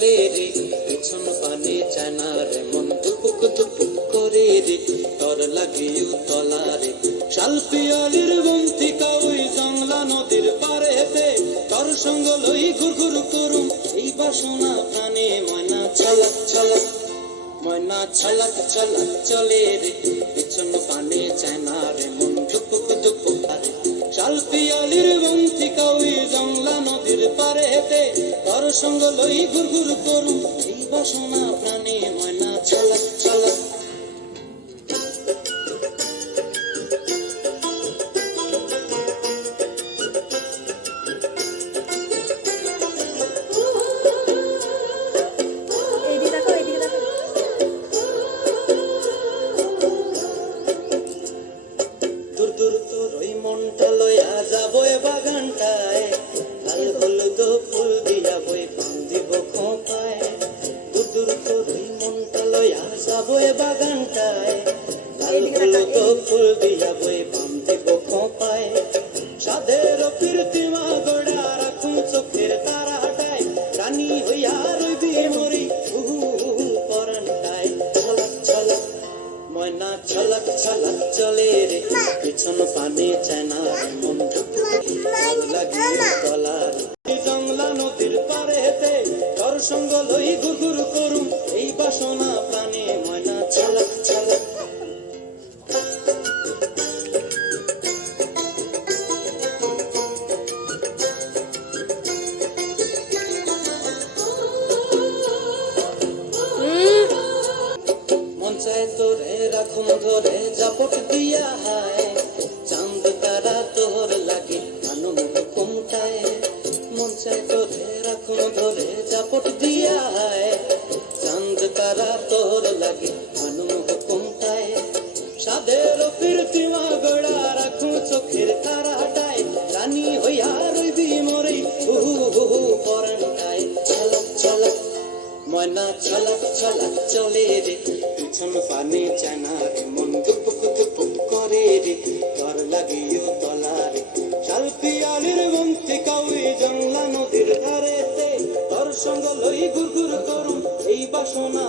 পেছন পানে চায় না রে, মন দুপুক দুপুক করে রে তর লাগিও তলারে শাল পিয়ালির বন্তিকা ওই জংলা নদীর পারে তর সঙ্গ লই ঘুর ঘুর করুম, এই বাসনা প্রাণে ময়না ছলক ছলক ময়না ছলক ছলক চলে রে। পেছন পানে চায় না রে, মন দুপুক দুপুক করে শাল পিয়ালির হেতে তর সঙ্গ লই ঘুর ঘুর করুম এই বাসনা প্রাণে ময়না ছলক ছলক যাব বাগানটায়। লাল হলুদ ফুল দিয়া বই পান দিব খোপায় সাধের প্রীতিমা গোড়া রাখুন চোখের তারা হাটায় রানী হইয়া রইবি মরি উহু উহু পরানটায়। ছলক ছলক ময়না ছলক ছলক চলে রে। পিছন পানে চায় না মন লাগিয়ে তলার রাখুম ধরে জাপট দিয়া হায়। চাঁদ তারা তোর লাগে, আনন্দ কমটায় মন চায় তোরে রাখুন ধরে জাপট দিয়া হায়। চাঁদ তারা তোর লাগে, আনন্দ কমটায় সাদের প্রীতিমা গড়া ময়না ছলক ছলক চলে রে, পিছন পানে চানা রে, মন দুপুক দুপুক করে রে তর লাগিও তলা রে। শাল পিয়ালির বন্তি কাউই জংলা নদীর ধারেতে, তর সঙ্গ লই গুর গুর করুম এই বাসনা